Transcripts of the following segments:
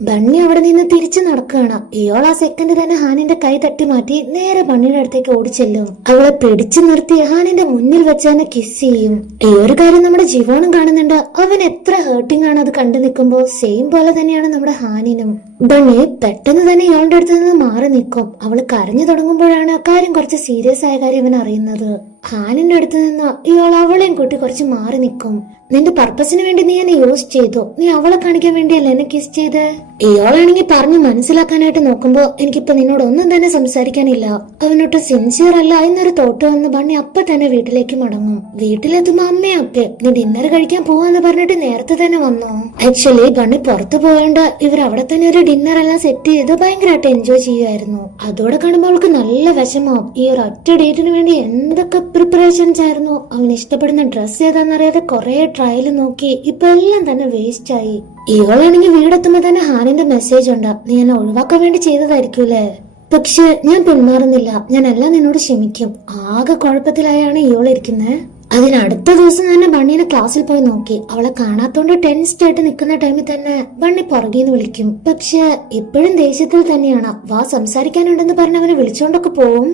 Bunny അവിടെ നിന്ന് തിരിച്ചു നടക്കുകയാണ്. ഇയാൾ ആ സെക്കൻഡ് തന്നെ ഹാനിന്റെ കൈ തട്ടി മാറ്റി നേരെ ബണ്ണിയുടെ അടുത്തേക്ക് ഓടിച്ചെല്ലും. അവളെ പിടിച്ചു നിർത്തി ഹാനിന്റെ മുന്നിൽ വെച്ച് തന്നെ കിസ് ചെയ്യും. ഈ ഒരു കാര്യം നമ്മുടെ ജീവനും കാണുന്നുണ്ട്. അവൻ എത്ര ഹേർട്ടിംഗ് ആണ് അത് കണ്ടു നിൽക്കുമ്പോ. സെയിം പോലെ തന്നെയാണ് നമ്മുടെ ഹാനിനും. ബണ്ണി പെട്ടെന്ന് തന്നെ ഇയാളുടെ അടുത്ത് നിന്ന് മാറി നിൽക്കും. അവള് കരഞ്ഞു തുടങ്ങുമ്പോഴാണ് കാര്യം കുറച്ച് സീരിയസ് ആയ കാര്യം ഇവൻ അറിയുന്നത്. ഹാനിന്റെ അടുത്ത് നിന്ന് ഇയാൾ അവളെയും കൂട്ടി കുറച്ച് മാറി നിൽക്കും. നിന്റെ പർപ്പസിന് വേണ്ടി നീ എന്നെ യൂസ് ചെയ്തു. നീ അവളെ കാണിക്കാൻ വേണ്ടിയല്ലേ എന്നെ കിസ് ചെയ്ത്. ഇയാളാണെങ്കിൽ പറഞ്ഞു മനസ്സിലാക്കാനായിട്ട് നോക്കുമ്പോ എനിക്കിപ്പോ നിന്നോട് ഒന്നും തന്നെ സംസാരിക്കാനില്ല. അവനൊട്ട് സിൻസിയർ അല്ല എന്നൊരു തോട്ട് വന്ന് ബണ്ണി അപ്പൊ തന്നെ വീട്ടിലേക്ക് മടങ്ങും. വീട്ടിലെത്തുമ്പോ അമ്മയും അപ്പയും നീ ഡിന്നർ കഴിക്കാൻ പോവാന്ന് പറഞ്ഞിട്ട് നേരത്തെ തന്നെ വന്നു. ആക്ച്വലി ബണ്ണി പുറത്തു പോയോണ്ട് ഇവർ അവിടെ തന്നെ ഒരു ഡിന്നർ എല്ലാം സെറ്റ് ചെയ്ത് ഭയങ്കരമായിട്ട് എൻജോയ് ചെയ്യുമായിരുന്നു. അതോടെ കാണുമ്പോൾ അവൾക്ക് നല്ല വിഷമം. ഈ ഒരു ഒറ്റ ഡേറ്റിന് വേണ്ടി എന്തൊക്കെ പ്രിപ്പറേഷൻസ് ആയിരുന്നു. അവൻ ഇഷ്ടപ്പെടുന്ന ഡ്രസ് ഏതാന്നറിയാതെ കുറെ ട്രയൽ നോക്കി. ഇപ്പൊ എല്ലാം തന്നെ വേസ്റ്റ് ആയി. ഇവളാണെങ്കിൽ വീടെത്തുമ്പോ തന്നെ ഹാനിന്റെ മെസ്സേജ് ഉണ്ട്. നീ എന്നെ ഒഴിവാക്കാൻ വേണ്ടി ചെയ്തതായിരിക്കൂലേ. പക്ഷെ ഞാൻ പിന്മാറുന്നില്ല. ഞാൻ എല്ലാം നിന്നോട് ക്ഷമിക്കും. ആകെ കുഴപ്പത്തിലായാണ് ഇവളിരിക്കുന്നത്. അതിനടുത്ത ദിവസം തന്നെ ബണ്ണിനെ ക്ലാസ്സിൽ പോയി നോക്കി. അവളെ കാണാത്തോണ്ട് ടെൻസ്ഡ് ആയിട്ട് നിൽക്കുന്ന ടൈമിൽ തന്നെ ബണ്ണി പുറകേന്ന് വിളിക്കും. പക്ഷെ ഇപ്പോഴും ദേഷ്യത്തിൽ തന്നെയാണ്. വാ സംസാരിക്കാനുണ്ടെന്ന് പറഞ്ഞ് അവനെ വിളിച്ചോണ്ടൊക്കെ പോവും.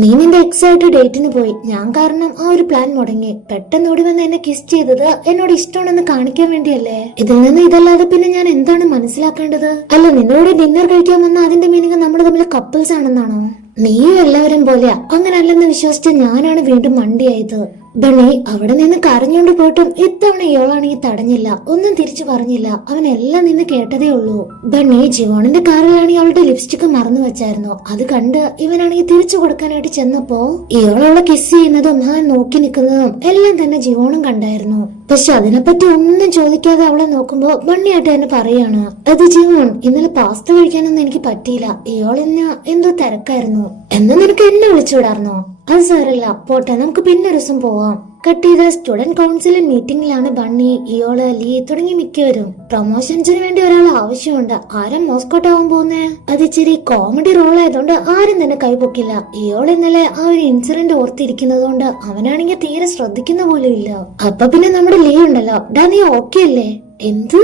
നീ നിന്റെ എക്സ് ആയിട്ട് ഡേറ്റിന് പോയി. ഞാൻ കാരണം ആ ഒരു പ്ലാൻ മുടങ്ങി. പെട്ടെന്ന് ഓടി വന്ന് എന്നെ കിസ് ചെയ്തത് എന്നോട് ഇഷ്ടമാണെന്ന് കാണിക്കാൻ വേണ്ടിയല്ലേ. ഇതിൽ നിന്ന് ഇതല്ലാതെ പിന്നെ ഞാൻ എന്താണ് മനസ്സിലാക്കേണ്ടത്? അല്ല, നിന്നോട് ഡിന്നർ കഴിക്കാൻ വന്ന അതിന്റെ മീനിങ് നമ്മൾ തമ്മിൽ കപ്പിൾസ് ആണെന്നാണോ? നീയും എല്ലാവരും പോലെയാ. അങ്ങനെ അല്ലെന്ന് വിശ്വസിച്ച ഞാനാണ് വീണ്ടും മണ്ടിയായത്. ബണ്ണി അവിടെ നിന്ന് കരഞ്ഞോണ്ട് പോയിട്ടും ഇത്തവണ ഇയാളാണെങ്കിൽ തടഞ്ഞില്ല. ഒന്നും തിരിച്ചു പറഞ്ഞില്ല. അവൻ എല്ലാം നിന്ന് കേട്ടതേ ഉള്ളൂ. ബണ്ണി ജിവോണിന്റെ കാറിലാണെങ്കിൽ അവളുടെ ലിപ്സ്റ്റിക് മറന്നു വെച്ചായിരുന്നു. അത് കണ്ട് ഇവനാണെങ്കിൽ തിരിച്ചു കൊടുക്കാനായിട്ട് ചെന്നപ്പോ ഇയാളവളെ കിസ് ചെയ്യുന്നതും ഹാൻ നോക്കി നിൽക്കുന്നതും എല്ലാം തന്നെ ജിവോണും കണ്ടായിരുന്നു. പക്ഷെ അതിനെപ്പറ്റി ഒന്നും ചോദിക്കാതെ അവളെ നോക്കുമ്പോ ബണ്ണിയായിട്ട് തന്നെ പറയാണ്, അത് ജിവോൺ, ഇന്നലെ പാസ്ത കഴിക്കാനൊന്നും എനിക്ക് പറ്റിയില്ല. ഇയാളെന്നെ എന്തോ തിരക്കായിരുന്നു. എന്നാ നിനക്ക് എന്നെ വിളിച്ചുവിടാർന്നോ? അത് സാരല്ല, പോട്ടെ, നമുക്ക് പിന്നെ ഒരു ദിവസം പോവാം. കട്ട് ചെയ്ത സ്റ്റുഡന്റ് കൗൺസിൽ മീറ്റിംഗിലാണ് ബണ്ണി, ഇയോള്, ലീ തുടങ്ങി മിക്കവരും. പ്രൊമോഷൻസിന് വേണ്ടി ഒരാൾ ആവശ്യമുണ്ട്. ആരും മോസ്കോട്ട് ആവാൻ പോകുന്നേ. അത് ഇച്ചിരി കോമഡി റോൾ ആയതുകൊണ്ട് ആരും തന്നെ കൈപൊക്കില്ല. ഇയോൾ ഇന്നലെ ആ ഒരു ഇൻസിഡന്റ് ഓർത്തിരിക്കുന്നതുകൊണ്ട് അവനാണെങ്കിൽ തീരെ ശ്രദ്ധിക്കുന്ന പോലും ഇല്ല. അപ്പൊ പിന്നെ നമ്മുടെ ലീ ഉണ്ടല്ലോ, ഡാ നീ ഓക്കെ അല്ലേ? എന്ത്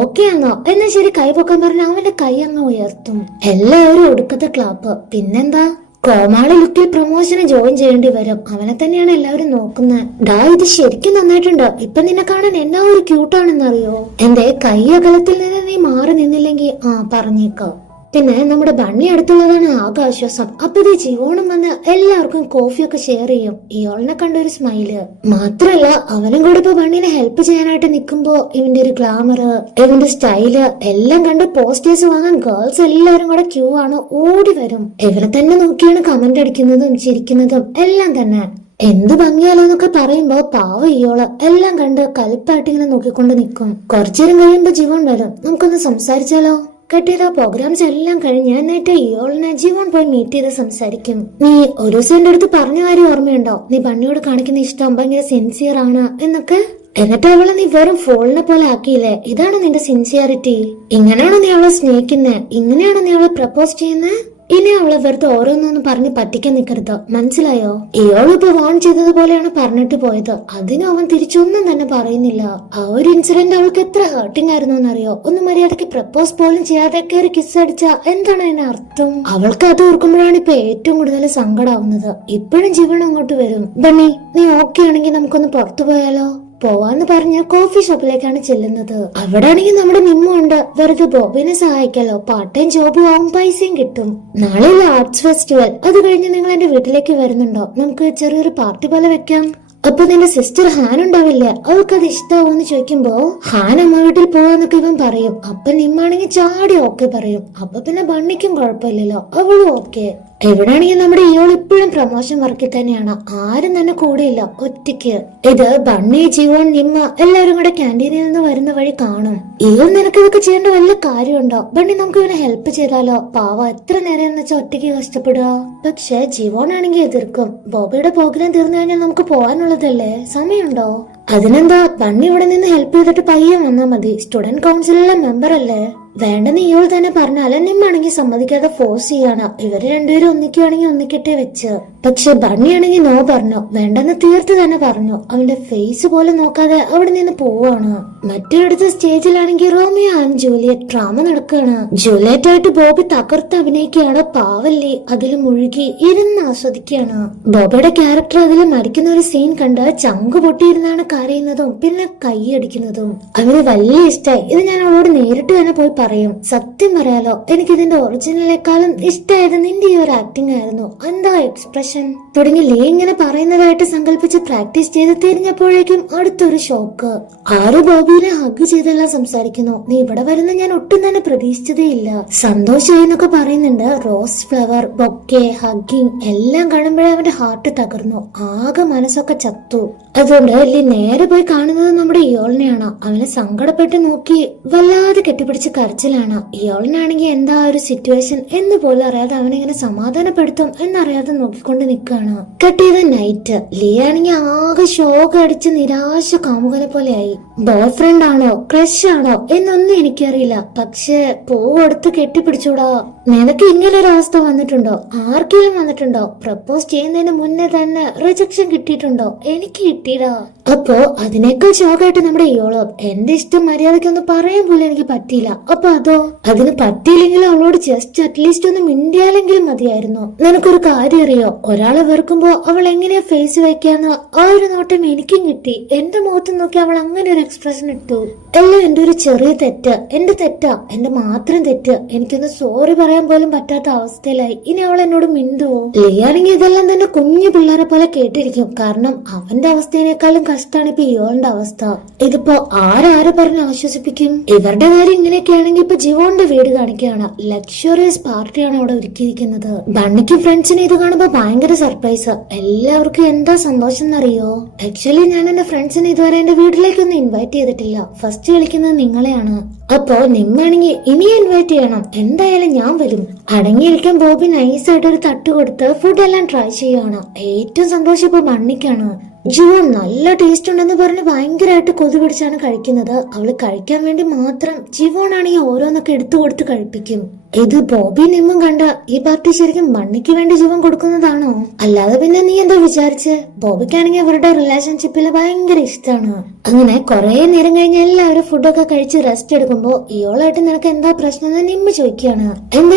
ഓക്കെ ആണോ? എന്നാ ശരി, കൈപൊക്കാൻ പറഞ്ഞ അവന്റെ കൈ അങ്ങ് ഉയർത്തും. എല്ലാവരും ഒടുക്കത്തെ ക്ലാപ്പ്. പിന്നെന്താ, കോമാളി ലുക്കിൽ പ്രൊമോഷന് ജോയിൻ ചെയ്യേണ്ടി വരും. അവനെ തന്നെയാണ് എല്ലാവരും നോക്കുന്നത്. ഡാ, ഇത് ശരിക്കും നന്നായിട്ടുണ്ട്. ഇപ്പൊ നിന്നെ കാണാൻ എന്നാ ഒരു ക്യൂട്ടാണെന്നറിയോ? എന്റെ കൈ അകലത്തിൽ നിന്ന് നീ മാറി നിന്നില്ലെങ്കിൽ പറഞ്ഞേക്കോ. പിന്നെ നമ്മുടെ ബണ്ണി അടുത്തുള്ളതാണ് ആകെ ആശ്വാസം. അപ്പൊ ഇത് ജീവോണം വന്ന് എല്ലാവർക്കും കോഫിയൊക്കെ ഷെയർ ചെയ്യും. ഇയാളിനെ കണ്ടൊരു സ്മൈല്. മാത്രല്ല അവനും കൂടെ ഇപ്പൊ ബണ്ണിനെ ഹെൽപ്പ് ചെയ്യാനായിട്ട് നിൽക്കുമ്പോ ഇവന്റെ ഒരു ഗ്ലാമർ, ഇവന്റെ സ്റ്റൈല് എല്ലാം കണ്ട് പോസ്റ്റേഴ്സ് വാങ്ങാൻ ഗേൾസ് എല്ലാവരും കൂടെ ക്യൂ ആണ്, ഓടി വരും. ഇവരെ തന്നെ നോക്കിയാണ് കമന്റ് അടിക്കുന്നതും ചിരിക്കുന്നതും എല്ലാം തന്നെ. എന്ത് ഭംഗിയാലോ എന്നൊക്കെ പറയുമ്പോ പാവ ഇയോള് എല്ലാം കണ്ട് കലിപ്പായിട്ട് ഇങ്ങനെ നോക്കിക്കൊണ്ട് നിൽക്കും. കുറച്ചേരം കഴിയുമ്പോ ജീവൻ വരും. നമുക്കൊന്ന് സംസാരിച്ചാലോ? കട്ട് ചെയ്ത പ്രോഗ്രാംസ് എല്ലാം കഴിഞ്ഞ് എന്നിട്ട് ഇയോളിനെ ജീവൻ പോയി മീറ്റ് ചെയ്ത് സംസാരിക്കും. നീ ഒരു ദിവസം എന്റെ അടുത്ത് പറഞ്ഞ കാര്യം ഓർമ്മയുണ്ടോ? നീ ബണ്ണിയോട് കാണിക്കുന്ന ഇഷ്ടം ഭയങ്കര സിൻസിയർ ആണ് എന്നൊക്കെ. എന്നിട്ട് അവളെ നീ വെറും ഫോളിനെ പോലെ ആക്കിയില്ലേ? ഇതാണോ നിന്റെ സിൻസിയറിറ്റി? ഇങ്ങനെയാണോ നീ അവളെ സ്നേഹിക്കുന്നേ? ഇങ്ങനെയാണോ നീ അവളെ പ്രപ്പോസ് ചെയ്യുന്നേ? ഇനി അവളെ വെറുതെ ഓരോന്നൊന്നും പറഞ്ഞ് പറ്റിക്കാൻ നിൽക്കരുത്, മനസ്സിലായോ? ഇയാളിപ്പോ വാൺ ചെയ്തതുപോലെയാണ് പറഞ്ഞിട്ട് പോയത്. അതിന് അവൻ തിരിച്ചൊന്നും തന്നെ പറയുന്നില്ല. ആ ഒരു ഇൻസിഡന്റ് അവൾക്ക് എത്ര ഹേർട്ടിംഗ് ആയിരുന്നു എന്നറിയോ? ഒന്ന് മര്യാദക്ക് പ്രപ്പോസ് പോലും ചെയ്യാതെ കയറി കിസ് അടിച്ച എന്താണ് അതിന്റെ അർത്ഥം? അവൾക്ക് അത് ഓർക്കുമ്പോഴാണ് ഇപ്പൊ ഏറ്റവും കൂടുതൽ സങ്കടാവുന്നത്. ഇപ്പോഴും ജീവൻ അങ്ങോട്ട് വരും. ബണ്ണി, നീ ഓക്കെ ആണെങ്കിൽ നമുക്കൊന്ന് പുറത്തു പോയാലോ? പോവാന്ന് പറഞ്ഞ കോഫി ഷോപ്പിലേക്കാണ് ചെല്ലുന്നത്. അവിടെ ആണെങ്കിൽ നമ്മുടെ നിമ്മു ഉണ്ട്. വെറുതെ ബോബിനെ സഹായിക്കാലോ, പാർട്ട് ടൈം ജോബും ആവും, പൈസയും കിട്ടും. നാളെ ആർട്സ് ഫെസ്റ്റിവൽ. അത് കഴിഞ്ഞ് നിങ്ങൾ എന്റെ വീട്ടിലേക്ക് വരുന്നുണ്ടോ? നമുക്ക് ചെറിയൊരു പാർട്ടി പോലെ വെക്കാം. അപ്പൊ നിന്റെ സിസ്റ്റർ ഹാൻ ഉണ്ടാവില്ല, അവൾക്ക് അത് ഇഷ്ടാവോന്ന് ചോദിക്കുമ്പോ ഹാൻ അമ്മ വീട്ടിൽ പോവാന്നൊക്കെ ഇവൻ പറയും. അപ്പൊ നിമ്മാണെങ്കിൽ ചാടി ഓക്കെ പറയും. അപ്പൊ പിന്നെ ബണ്ണിക്കും കുഴപ്പമില്ലല്ലോ, അവളും ഓക്കെ. എവിടെയാണെങ്കിൽ നമ്മുടെ ഇയോൾ ഇപ്പോഴും പ്രൊമോഷൻ വർക്കിൽ തന്നെയാണ്. ആരും തന്നെ കൂടെയില്ല, ഒറ്റയ്ക്ക്. ഇത് ബണ്ണി, ജീവൻ, നിമ്മ എല്ലാവരും കൂടെ ക്യാൻറ്റീനിൽ നിന്ന് വരുന്ന വഴി കാണും. ഇയോൾ, നിനക്ക് ഇതൊക്കെ ചെയ്യേണ്ട വല്ല കാര്യമുണ്ടോ? ബണ്ണി, നമുക്ക് ഇവനെ ഹെൽപ്പ് ചെയ്താലോ? പാവ എത്ര നേരം എന്ന് വെച്ചാൽ ഒറ്റയ്ക്ക് കഷ്ടപ്പെടുക. പക്ഷെ ജീവൻ ആണെങ്കിൽ എതിർക്കും. ബോബിയുടെ പ്രോഗ്രാം തീർന്നു കഴിഞ്ഞാൽ നമുക്ക് പോകാനുള്ളതല്ലേ, സമയമുണ്ടോ? അതിനെന്താ, ബണ്ണി ഇവിടെ നിന്ന് ഹെൽപ്പ് ചെയ്തിട്ട് പയ്യെ വന്നാ മതി. സ്റ്റുഡന്റ് കൗൺസിലിലെ മെമ്പർ അല്ലേ. വേണ്ടെന്ന് ഇയാൾ തന്നെ പറഞ്ഞാല് നിമ്മാണെങ്കിൽ സമ്മതിക്കാതെ ഫോഴ്സ് ചെയ്യാണ്. ഇവര് രണ്ടുപേരും ഒന്നിക്കുവാണെങ്കിൽ ഒന്നിക്കട്ടെ വെച്ച്. പക്ഷെ ബണ്ണിയാണെങ്കിൽ നോ പറഞ്ഞു, വേണ്ടെന്ന് തീർത്ത് തന്നെ പറഞ്ഞു. അവന്റെ ഫേസ് പോലും നോക്കാതെ അവിടെ നിന്ന് പോവാണ്. മറ്റൊരിടത്ത് സ്റ്റേജിലാണെങ്കിൽ റോമിയോ ആൻഡ് ജൂലിയറ്റ് ഡ്രാമ നടക്കുകയാണ്. ജൂലിയറ്റ് ആയിട്ട് ബോബി തകർത്ത് അഭിനയിക്കുകയാണ്. പാവല്ലി അതിൽ മുഴുകി ഇരുന്ന് ആസ്വദിക്കുകയാണ്. ബോബിയുടെ ക്യാരക്ടർ അതിൽ മരിക്കുന്ന ഒരു സീൻ കണ്ട് ചങ്ക് പൊട്ടിയിരുന്നാണ് കരയുന്നതും പിന്നെ കൈയടിക്കുന്നതും. അവന് വലിയ ഇഷ്ടമായി. ഇത് ഞാൻ അവളോട് നേരിട്ട് തന്നെ പോയി പറയും. സത്യം പറയാലോ, എനിക്ക് ഇതിന്റെ ഒറിജിനലിനേക്കാളും ഇഷ്ടമായത് നിന്റെ ഈ ഒരു ആക്ടിംഗ് ആയിരുന്നു. എന്താ എക്സ്പ്രഷൻ തുടങ്ങി ലേ ഇങ്ങനെ പറയുന്നതായിട്ട് സങ്കല്പിച്ച് പ്രാക്ടീസ് ചെയ്ത് തിരിഞ്ഞപ്പോഴേക്കും അടുത്തൊരു ഷോക്ക്. ആര് ബോബിനെ ഹഗ് ചെയ്തെല്ലാം സംസാരിക്കുന്നു. നീ ഇവിടെ വരുന്ന ഞാൻ ഒട്ടും തന്നെ പ്രതീക്ഷിച്ചതേ ഇല്ല. സന്തോഷമായി എന്നൊക്കെ പറയുന്നുണ്ട്. റോസ് ഫ്ലവർ, ബൊക്കെ, ഹഗ്ഗിങ് എല്ലാം കാണുമ്പോഴേ അവന്റെ ഹാർട്ട് തകർന്നു. ആകെ മനസ്സൊക്കെ ചത്തു. അതുകൊണ്ട് ലീ നേരെ പോയി കാണുന്നത് നമ്മുടെ ഇയോളിനെയാണ്. അവനെ സങ്കടപ്പെട്ട് നോക്കി വല്ലാതെ കെട്ടിപ്പിടിച്ച് കരച്ചിലാണ്. ഇയോളിനാണെങ്കിൽ എന്താ ഒരു സിറ്റുവേഷൻ എന്ന് പോലും അറിയാതെ അവനെങ്ങനെ സമാധാനപ്പെടുത്തും എന്നറിയാതെ നോക്കിക്കൊണ്ട് നിൽക്കുകയാണ്. കട്ട് ചെയ്ത നൈറ്റ്. ലീ ആണെങ്കിൽ ആകെ ഷോക്ക് അടിച്ച് നിരാശ കാമുകനെ പോലെയായി. ബോയ് ഫ്രണ്ട് ആണോ ക്രഷ് ആണോ എന്നൊന്നും എനിക്കറിയില്ല. പക്ഷെ പൂവെടുത്ത് കെട്ടിപ്പിടിച്ചൂടാ. നിനക്ക് ഇങ്ങനെ ഒരു അവസ്ഥ വന്നിട്ടുണ്ടോ? ആർക്കെങ്കിലും വന്നിട്ടുണ്ടോ? പ്രപ്പോസ് ചെയ്യുന്നതിന് മുന്നേ തന്നെ റിജക്ഷൻ കിട്ടിയിട്ടുണ്ടോ? എനിക്ക് കിട്ടിയിടാ. അപ്പോ അതിനേക്കാൾ ഷോക്കായിട്ട് നമ്മുടെ ഇയോളോ എന്റെ ഇഷ്ടം മര്യാദയ്ക്കൊന്നും പറയാൻ പോലും എനിക്ക് പറ്റിയില്ല. അപ്പൊ അതോ അതിന് പറ്റിയില്ലെങ്കിലും അവളോട് ജസ്റ്റ് അറ്റ്ലീസ്റ്റ് ഒന്ന് മിണ്ടിയാലെങ്കിലും മതിയായിരുന്നു. നിനക്കൊരു കാര്യം അറിയോ? ഒരാളെ വെറുക്കുമ്പോ അവൾ എങ്ങനെയാ ഫേസ് വയ്ക്കാന്ന് ആ ഒരു നോട്ടം എനിക്കും കിട്ടി. എന്റെ മുഖത്ത് നോക്കി അവൾ അങ്ങനെ ഒരു എക്സ്പ്രഷൻ ഇട്ടു. എല്ലാം എന്റെ ഒരു ചെറിയ തെറ്റ്, എന്റെ തെറ്റാ, എന്റെ മാത്രം തെറ്റ്. എനിക്കൊന്ന് സോറി പറയാൻ പോലും പറ്റാത്ത അവസ്ഥയിലായി. ഇനി അവൾ എന്നോട് മിണ്ടുവോ? ലിയാണെങ്കിൽ ഇതെല്ലാം തന്നെ കുഞ്ഞു പിള്ളേരെ പോലെ കേട്ടിരിക്കും. കാരണം അവന്റെ അവസ്ഥേനേക്കാളും കഷ്ടാണ് ഇപ്പൊ ഇയോളുടെ അവസ്ഥ. ഇതിപ്പോ ആരാരെ പറഞ്ഞ് ആശ്വസിപ്പിക്കും? ഇവരുടെ കാര്യം ഇങ്ങനെയൊക്കെയാണെങ്കിൽ ഇപ്പൊ ജിവോന്റെ വീട് കാണിക്കുകയാണ്. ലക്ഷറിയസ് പാർട്ടിയാണ് അവിടെ ഒരുക്കിയിരിക്കുന്നത്. ബണ്ണിക്ക് ഫ്രണ്ട്സിനെ ഇത് കാണുമ്പോ ഭയങ്കര സർപ്രൈസ്. എല്ലാവർക്കും എന്താ സന്തോഷം എന്നറിയോ? ആക്ച്വലി ഞാൻ എന്റെ ഫ്രണ്ട്സിനെ ഇതുവരെ എന്റെ വീട്ടിലേക്കൊന്നും ഇൻവൈറ്റ് ചെയ്തിട്ടില്ല. ഫസ്റ്റ് കളിക്കുന്നത് നിങ്ങളെയാണ്. അപ്പോ നിമ്മാണെങ്കിൽ ഇനി ഇൻവൈറ്റ് ചെയ്യണം. എന്തായാലും ഞാൻ വരും. അടങ്ങിയിരിക്കാൻ ബോബി നൈസായിട്ട് ഒരു തട്ട് കൊടുത്ത് ഫുഡ് എല്ലാം ട്രൈ ചെയ്യുകയാണ്. ഏറ്റവും സന്തോഷം ഇപ്പൊ ബണ്ണിക്കാണ്. ജിവോൺ നല്ല ടേസ്റ്റ് ഉണ്ടെന്ന് പറഞ്ഞ് ഭയങ്കരമായിട്ട് കൊതി പിടിച്ചാണ് കഴിക്കുന്നത്. അവള് കഴിക്കാൻ വേണ്ടി മാത്രം ജിവോൺ ആണെങ്കിൽ ഓരോന്നൊക്കെ എടുത്തു കൊടുത്ത് കഴിപ്പിക്കും. ഇത് ബോബി നിമ്മും കണ്ട ഈ പാർട്ടി ശരിക്കും ബണ്ണിക്ക് വേണ്ടി ജീവൻ കൊടുക്കുന്നതാണോ? അല്ലാതെ പിന്നെ നീ എന്താ വിചാരിച്ച്? ബോബിക്കാണെങ്കിൽ അവരുടെ റിലേഷൻഷിപ്പില് ഭയങ്കര ഇഷ്ടമാണ്. അങ്ങനെ കുറെ നേരം കഴിഞ്ഞ് എല്ലാവരും ഫുഡൊക്കെ കഴിച്ച് റെസ്റ്റ് എടുക്കുമ്പോ ഇയോളായിട്ട് നിനക്ക് എന്താ പ്രശ്നം എന്ന് നിമ്മ ചോദിക്കുകയാണ്.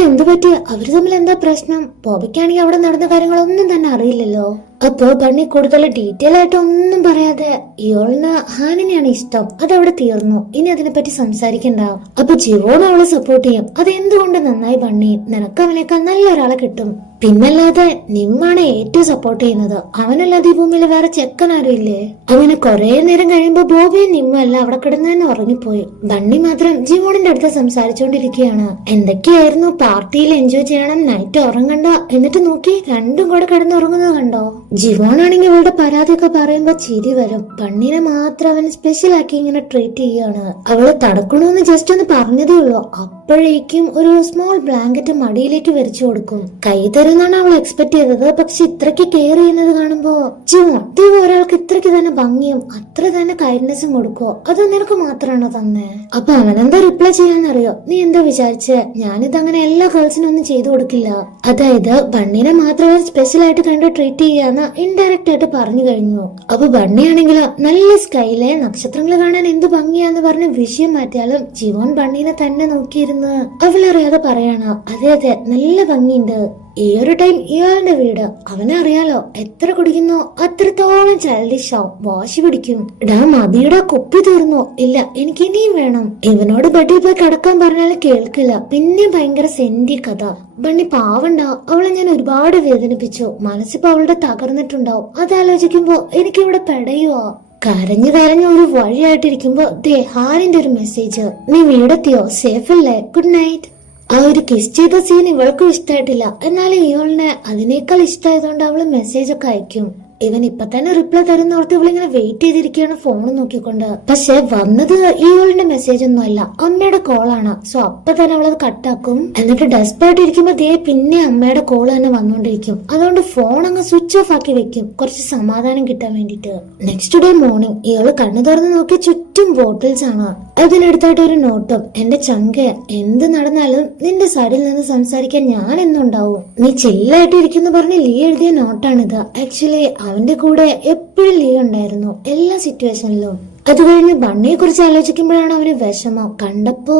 എന്ത് പറ്റി? അവര് തമ്മിൽ എന്താ പ്രശ്നം? ബോബിക്കാണെങ്കിൽ അവിടെ നടന്ന കാര്യങ്ങളൊന്നും തന്നെ അറിയില്ലല്ലോ. അപ്പോ ബണ്ണി കൂടുതൽ ഡീറ്റെയിൽ ആയിട്ട് ഒന്നും പറയാതെ ഇയോളിന് ഹാനിനെയാണ് ഇഷ്ടം, അതവിടെ തീർന്നു, ഇനി അതിനെപ്പറ്റി സംസാരിക്കണ്ട. അപ്പൊ ജിവോൺ അവളെ സപ്പോർട്ട് ചെയ്യും. അത് എന്തുകൊണ്ട് നന്നായി ബണ്ണി, നിനക്ക് അവനേക്കാൾ നല്ലൊരാളെ കിട്ടും. പിന്നല്ലാതെ നിമ്മാണ് ഏറ്റവും സപ്പോർട്ട് ചെയ്യുന്നത്. അവനല്ലാതെ ഈ ഭൂമിയിൽ വേറെ ചെക്കനാരും ഇല്ലേ? അങ്ങനെ കുറെ നേരം കഴിയുമ്പോ ബോബിയും നിമ്മും എല്ലാം അവിടെ കിടന്ന് തന്നെ ഉറങ്ങിപ്പോയി. ബണ്ണി മാത്രം ജിവോണിന്റെ അടുത്ത് സംസാരിച്ചുകൊണ്ടിരിക്കുകയാണ്. എന്തൊക്കെയായിരുന്നു പാർട്ടിയിൽ എൻജോയ് ചെയ്യണം, നൈറ്റ് ഉറങ്ങണ്ട, എന്നിട്ട് നോക്കി രണ്ടും കൂടെ കിടന്ന് ഉറങ്ങുന്നത് കണ്ടോ? ജിവോൺ ആണെങ്കിൽ അവളുടെ പരാതിയൊക്കെ പറയുമ്പോ ചിരി വരും. ബണ്ണിനെ മാത്രം അവൻ സ്പെഷ്യൽ ആക്കി ഇങ്ങനെ ട്രീറ്റ് ചെയ്യുകയാണ്. അവള് തടക്കണമെന്ന് ജസ്റ്റ് ഒന്ന് പറഞ്ഞതേ ഉള്ളൂ. അപ്പോഴേക്കും ഒരു സ്മോൾ ബ്ലാങ്കറ്റ് മടിയിലേക്ക് വരച്ചു കൊടുക്കും. കൈ തരുന്നാണ് അവൾ എക്സ്പെക്ട് ചെയ്തത്. പക്ഷെ ഇത്രയ്ക്ക് കെയർ ചെയ്യുന്നത് കാണുമ്പോ ജിവോൺ ഒരാൾക്ക് ഇത്രയ്ക്ക് തന്നെ ഭംഗിയും അത്ര തന്നെ കൈൻഡ്നെസ്സും കൊടുക്കോ? അത് നിനക്ക് മാത്രമാണോ തന്നെ? അപ്പൊ അവനെന്താ റിപ്ലൈ ചെയ്യാന്നറിയോ? നീ എന്താ വിചാരിച്ച് ഞാനിത് അങ്ങനെ എല്ലാ ഗേൾസിനും ഒന്നും ചെയ്തു കൊടുക്കില്ല. അതായത് ബണ്ണിനെ മാത്രമേ സ്പെഷ്യൽ ആയിട്ട് കണ്ട് ട്രീറ്റ് ചെയ്യാന്ന് ഇൻഡയറക്റ്റ് ആയിട്ട് പറഞ്ഞു കഴിഞ്ഞു. അപ്പൊ ബണ്ണിയാണെങ്കിലോ നല്ല സ്കൈലെ നക്ഷത്രങ്ങൾ കാണാൻ എന്ത് ഭംഗിയാന്ന് പറഞ്ഞ് വിഷയം മാറ്റിയാലും ജിവോൺ ബണ്ണിനെ തന്നെ നോക്കിയിരുന്ന് അവളറിയാതെ പറയണ, അതെ നല്ല ഭംഗിയുണ്ട്. ഈ ഒരു ടൈം ഇയാളുടെ വീട്. അവനറിയാലോ എത്ര കുടിക്കുന്നോ അത്രത്തോളം ചൈൽഡിഷ് ആവും, വാശി പിടിക്കും. ഡാ മതിയുടെ കുപ്പി തീർന്നോ? ഇല്ല എനിക്ക് ഇനിയും വേണം. ഇവനോട് ബെഡിൽ പോയി കിടക്കാൻ പറഞ്ഞാലും കേൾക്കില്ല. പിന്നെ ഭയങ്കര സെന്റി കഥ. ബണ്ണി പാവണ്ട, അവളെ ഞാൻ ഒരുപാട് വേദനിപ്പിച്ചു. മനസ്സിപ്പോ അവളുടെ തകർന്നിട്ടുണ്ടാവും. അതാലോചിക്കുമ്പോ എനിക്കിവിടെ പെടയുവാ. കരഞ്ഞു ഒരു വഴിയായിട്ടിരിക്കുമ്പോ ദേ ഹാനിന്റെ ഒരു മെസ്സേജ്. നീ വീടെത്തിയോ? സേഫ് അല്ലേ? Good night. ആ ഒരു കിസ് ചെയ്ത സീൻ ഇവൾക്കും ഇഷ്ടമായിട്ടില്ല. എന്നാലും ഇവളിനെ അതിനേക്കാൾ ഇഷ്ടമായതുകൊണ്ട് അവള് മെസ്സേജ് ഒക്കെ അയക്കും. ഇവൻ ഇപ്പൊ തന്നെ റിപ്ലൈ തരുന്നോർത്ത് ഇവളിങ്ങനെ വെയിറ്റ് ചെയ്തിരിക്കുകയാണ് ഫോൺ നോക്കിക്കൊണ്ട്. പക്ഷെ വന്നത് ഇവളുടെ മെസ്സേജ് ഒന്നും അല്ല, അമ്മയുടെ കോളാണ്. സോ അപ്പൊ തന്നെ അവളത് കട്ടാക്കും. എന്നിട്ട് ഡെസ്പായിട്ട് ഇരിക്കുമ്പോ ദേ പിന്നെ അമ്മയുടെ കോള് തന്നെ വന്നോണ്ടിരിക്കും. അതുകൊണ്ട് ഫോൺ അങ്ങ് സ്വിച്ച് ഓഫ് ആക്കി വെക്കും, കുറച്ച് സമാധാനം കിട്ടാൻ വേണ്ടിട്ട്. നെക്സ്റ്റ് ഡേ മോർണിംഗ് ഇവള് കണ്ണു തുറന്ന് നോക്കി ചുറ്റും ബോട്ടിൽസ് ആണ്. അതിനടുത്തായിട്ട് ഒരു നോട്ടും. എന്റെ ചങ്ക, എന്ത് നടന്നാലും നിന്റെ സൈഡിൽ നിന്ന് സംസാരിക്കാൻ ഞാൻ എന്നുണ്ടാവും. നീ ചില്ലായിട്ട് ഇരിക്കുന്നു പറഞ്ഞ് ലീ എഴുതിയ നോട്ടാണിത്. ആക്ച്വലി അവന്റെ കൂടെ എപ്പോഴും ലീ ഉണ്ടായിരുന്നു, എല്ലാ സിറ്റുവേഷനിലും. അത് കഴിഞ്ഞ് ബണ്ണിയെ കുറിച്ച് ആലോചിക്കുമ്പോഴാണ് അവന് വിഷമം. കണ്ടപ്പോ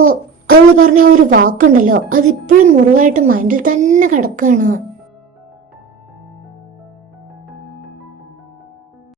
അവള് പറഞ്ഞ ഒരു വാക്കുണ്ടല്ലോ, അതിപ്പോഴും മുറിവായിട്ട് മൈൻഡിൽ തന്നെ കിടക്കുകയാണ്.